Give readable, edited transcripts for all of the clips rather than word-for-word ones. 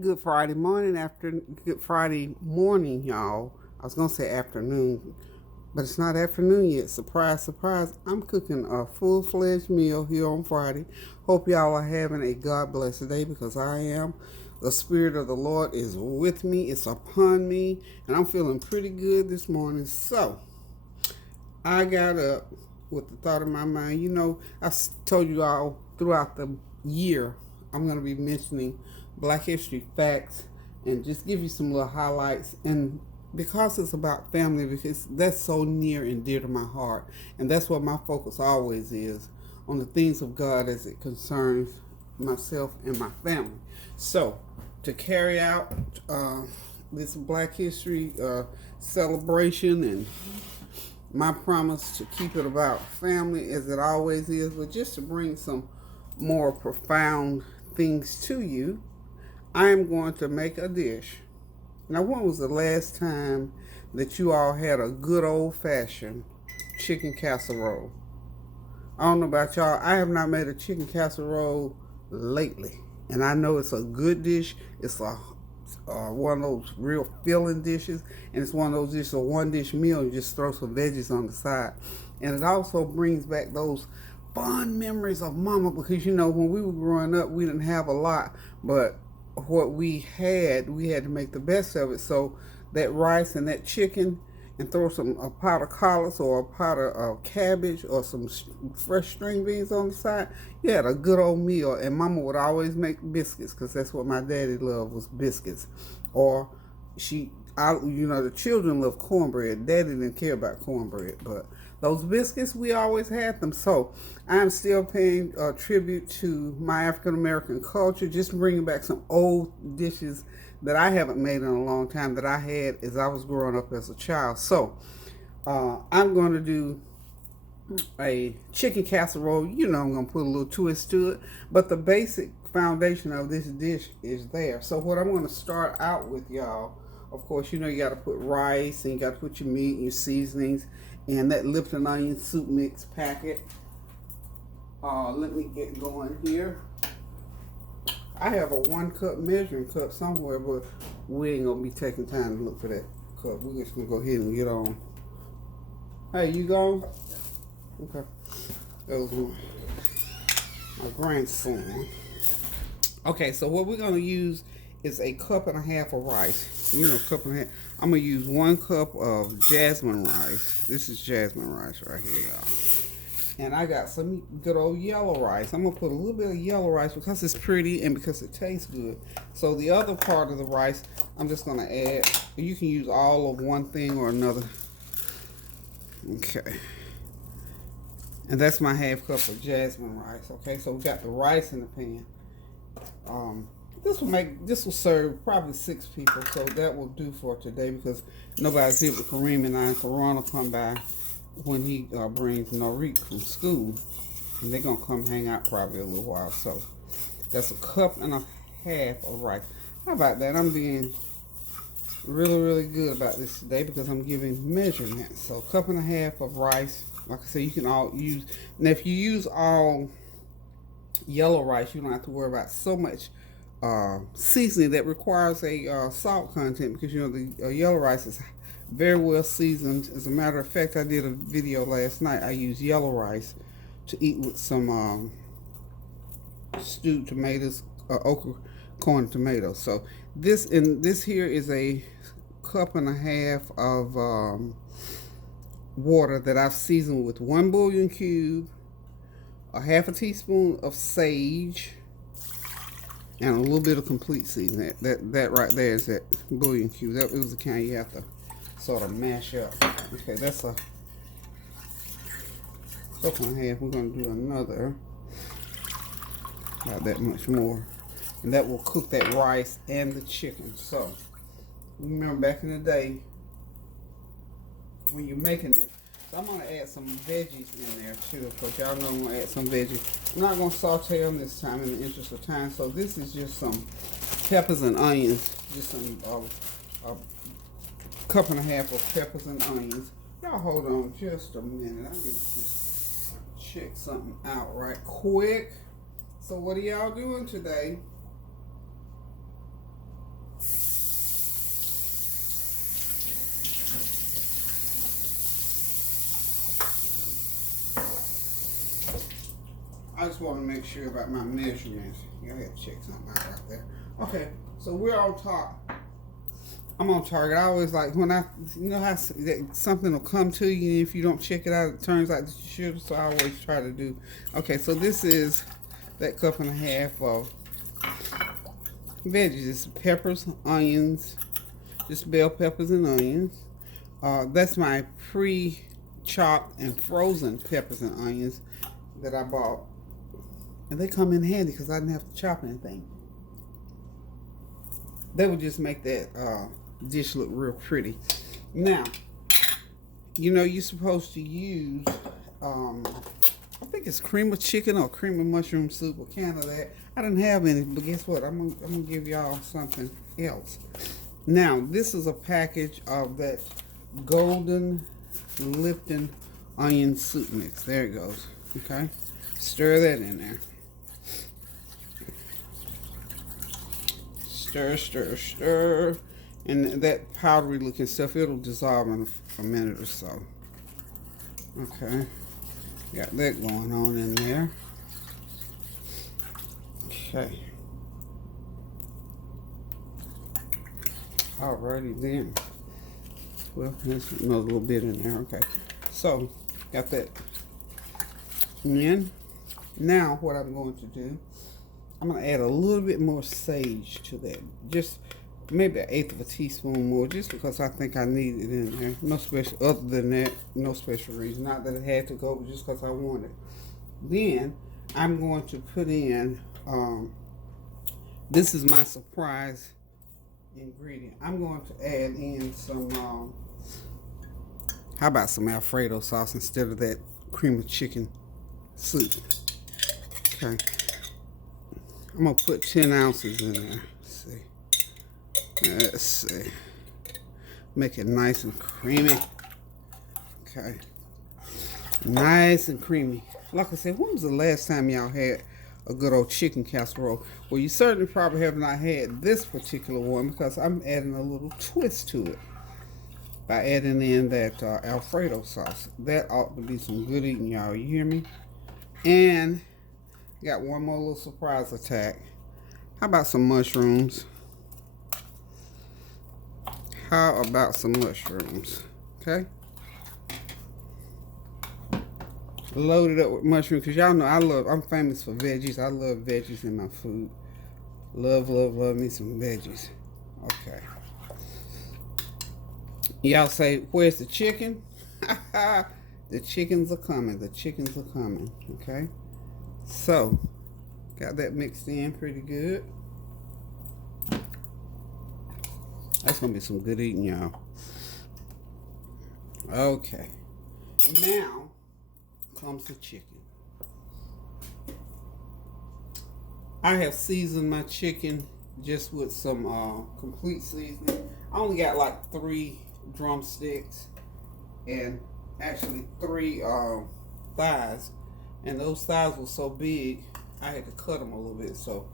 Good Friday morning, Good Friday morning, y'all. I was gonna say afternoon, but it's not afternoon yet. Surprise, surprise! I'm cooking a full-fledged meal here on Friday. Hope y'all are having a God blessed day because I am. The Spirit of the Lord is with me. It's upon me, and I'm feeling pretty good this morning. So I got up with the thought in my mind. I told you all throughout the year I'm going to be mentioning Black History facts and just give you some little highlights. And because it's about family, because that's so near and dear to my heart, and that's what my focus always is on the things of God as it concerns myself and my family. So, to carry out this Black History celebration and my promise to keep it about family as it always is, but just to bring some more profound things to you, I am going to make a dish. Now, when was the last time that you all had a good old fashioned chicken casserole? I don't know about y'all, I have not made a chicken casserole lately. And I know it's a good dish. It's one of those real filling dishes, and it's one of those dishes, a one dish meal. You just throw some veggies on the side, and it also brings back those fond memories of Mama because when we were growing up, we didn't have a lot, but what we had to make the best of it. So that rice and that chicken, and throw a pot of collards or a pot of cabbage or some fresh string beans on the side. You had a good old meal, and Mama would always make biscuits because that's what my daddy loved was biscuits. Or the children love cornbread. Daddy didn't care about cornbread, but those biscuits, we always had them. So I'm still paying tribute to my African American culture, just bringing back some old dishes that I haven't made in a long time that I had as I was growing up as a child. So I'm going to do a chicken casserole. I'm going to put a little twist to it, but the basic foundation of this dish is there. So what I'm going to start out with, y'all, of course, you got to put rice and you got to put your meat and your seasonings and that Lipton onion soup mix packet. Let me get going here. I have a 1 cup measuring cup somewhere, but we ain't gonna be taking time to look for that cup. We're just gonna go ahead and get on. Hey, you gone? Okay. That was my grandson. Okay, so what we're gonna use is a cup and a half of rice. Cup and a half. I'm gonna use 1 cup of jasmine rice. This is jasmine rice right here, y'all. And I got some good old yellow rice. I'm going to put a little bit of yellow rice because it's pretty and because it tastes good. So the other part of the rice, I'm just going to add. You can use all of one thing or another. Okay. And that's my half cup of jasmine rice. Okay, so we got the rice in the pan. This will serve probably 6 people. So that will do for today because nobody's here but Kareem and I. And Karan will come by when he brings Norik from school, and they're gonna come hang out probably a little while. So that's a cup and a half of rice. How about that? I'm being really good about this today because I'm giving measurements. So a cup and a half of rice. Like I said, you can all use. Now if you use all yellow rice, you don't have to worry about so much seasoning that requires a salt content because the yellow rice is very well seasoned. As a matter of fact, I did a video last night. I used yellow rice to eat with some stewed tomatoes, okra, corn, tomatoes. So this here is a cup and a half of water that I've seasoned with 1 bouillon cube, a half a teaspoon of sage, and a little bit of complete seasoning. That right there is that bouillon cube. That was the kind you have to sort of mash up. Okay, that's a cup and a half. We're going to do another, about that much more, and that will cook that rice and the chicken. So remember back in the day when you're making this. So I'm going to add some veggies in there too, because y'all know I'm going to add some veggies. I'm not going to saute them this time in the interest of time. So this is just some peppers and onions, just some cup and a half of peppers and onions. Y'all hold on just a minute. I need to just check something out right quick. So what are y'all doing today? just want to make sure about my measurements. I had to check something out right there. Okay, so we're on top. I'm on target. I always like when you know how something will come to you, and if you don't check it out, it turns out that you should. So I always try to do. Okay, so this is that cup and a half of veggies. It's peppers, onions, just bell peppers and onions. That's my pre-chopped and frozen peppers and onions that I bought. And they come in handy because I didn't have to chop anything. They would just make that dish look real pretty. Now, you know you're supposed to use, I think it's cream of chicken or cream of mushroom soup, a can of that. I didn't have any, but guess what? I'm gonna give y'all something else. Now, this is a package of that golden Lipton onion soup mix. There it goes. Okay, stir that in there. Stir, stir, stir. And that powdery looking stuff, it'll dissolve in a minute or so. Okay. Got that going on in there. Okay. Alrighty then. Well, there's another little bit in there. Okay. So, got that in. Now, what I'm going to do, I'm going to add a little bit more sage to that. Just maybe 1/8 of a teaspoon more, just because I think I need it in there. No special, other than that, no special reason. Not that it had to go, but just because I want it. Then, I'm going to put in, this is my surprise ingredient. I'm going to add in some, how about some Alfredo sauce instead of that cream of chicken soup. Okay. I'm going to put 10 ounces in there. Let's see. Make it nice and creamy. Okay. Nice and creamy. Like I said, when was the last time y'all had a good old chicken casserole? Well, you certainly probably have not had this particular one because I'm adding a little twist to it by adding in that Alfredo sauce. That ought to be some good eating, y'all. You hear me? And got one more little surprise attack. How about some mushrooms? How about some mushrooms? Okay. Load it up with mushrooms because y'all know I'm famous for veggies. I love veggies in my food. Love, love, love me some veggies. Okay. Y'all say, where's the chicken? The chickens are coming. The chickens are coming. Okay. So, got that mixed in pretty good. That's going to be some good eating, y'all. Okay. Now comes the chicken. I have seasoned my chicken just with some complete seasoning. I only got like 3 drumsticks and actually 3 thighs. And those thighs were so big, I had to cut them a little bit. So,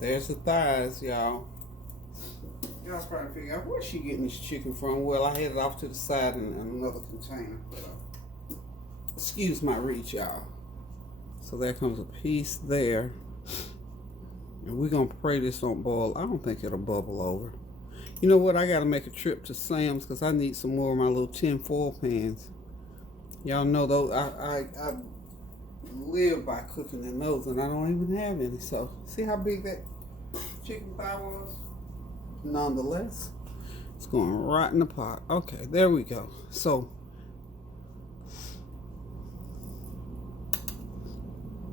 there's the thighs, y'all. Y'all's probably figure out where's she getting this chicken from. Well, I had it off to the side in another container. But, excuse my reach, y'all. So there comes a piece there. And we're going to pray this don't boil. I don't think it'll bubble over. You know what? I got to make a trip to Sam's because I need some more of my little tin foil pans. Y'all know those. I live by cooking in those, and I don't even have any. So, see how big that chicken thigh was? Nonetheless, it's going right in the pot. Okay, there we go. So,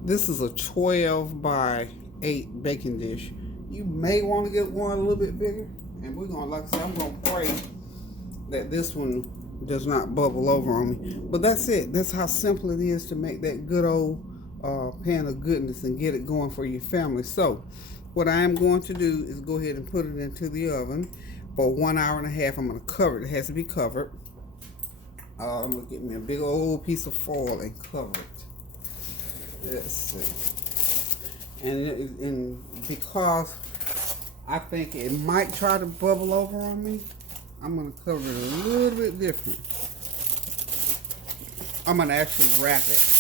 this is a 12 by 8 baking dish. You may want to get one a little bit bigger, and we're going to, like I said, I'm going to pray that this one does not bubble over on me. But that's it. That's how simple it is to make that good old pan of goodness and get it going for your family. So what I am going to do is go ahead and put it into the oven for 1 hour and a half. I'm going to cover it. It has to be covered. I'm going to get me a big old piece of foil and cover it. Let's see. And because I think it might try to bubble over on me, I'm going to cover it a little bit different. I'm going to actually wrap it.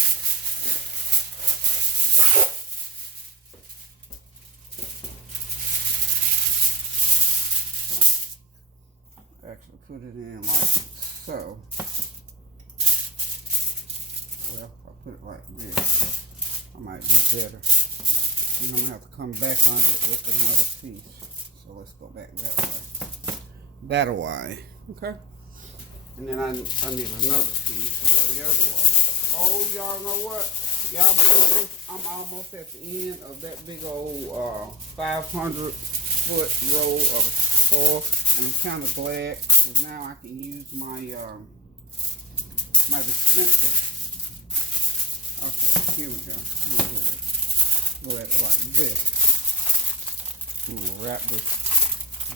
put it in like so. Well, if I put it like this, I might do better. And I'm gonna have to come back under it with another piece. So let's go back that way. That way. Okay. And then I need another piece to go the other way. Oh, y'all know what? Y'all believe this? I'm almost at the end of that big old 500-foot roll of foil, and I'm kind of glad because now I can use my my dispenser. Okay, here we go. I'm gonna go at it like this. I'm gonna wrap this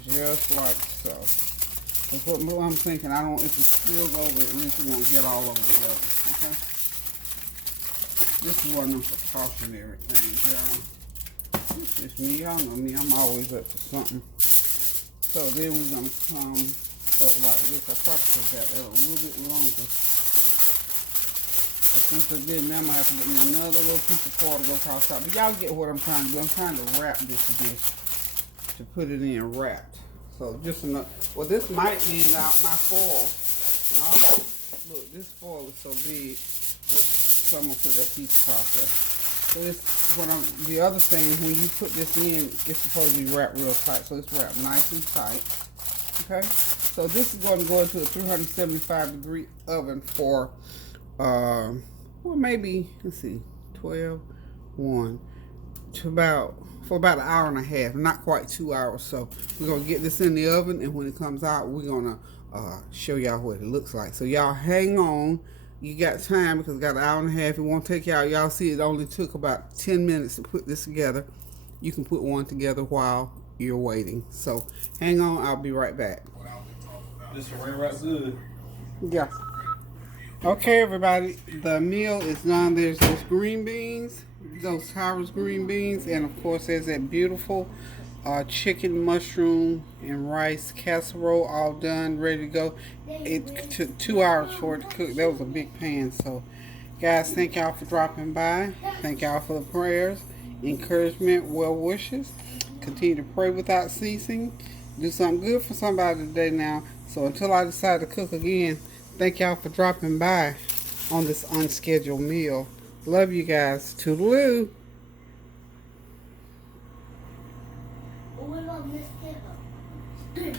just like so. That's what I'm thinking. I don't, if it spills over, at least it won't get all over the oven. Okay? This is one of them precautionary things, y'all. It's just me. Y'all know me. I'm always up to something. So then we're going to come up like this. I probably could have got that a little bit longer. But since I did, now I'm going to have to get me another little piece of foil to go across top. But y'all get what I'm trying to do. I'm trying to wrap this dish to put it in wrapped. So just enough. Well, this might end out my foil. No, look, this foil is so big. So I'm gonna put that piece across there. So this, the other thing, when you put this in, it's supposed to be wrapped real tight. So it's wrapped nice and tight. Okay. So this is going to go into a 375-degree oven for, well, maybe let's see, 12, 1 to about. For about an hour and a half, not quite 2 hours. So we're gonna get this in the oven, and when it comes out, we're gonna show y'all what it looks like. So y'all hang on. You got time because it's got an hour and a half. It won't take y'all. Y'all see, it only took about 10 minutes to put this together. You can put one together while you're waiting. So hang on. I'll be right back. This one right good. Yeah. Okay, everybody. The meal is done. There's those green beans. Those Tyrus green beans, and of course there's that beautiful chicken, mushroom, and rice casserole all done, ready to go. It took 2 hours for it to cook. That was a big pan. So guys, thank y'all for dropping by. Thank y'all for the prayers, encouragement, well wishes. Continue to pray without ceasing. Do something good for somebody today now. So until I decide to cook again, thank y'all for dropping by on this unscheduled meal. Love you guys. Toodaloo. What about Miss Kibble?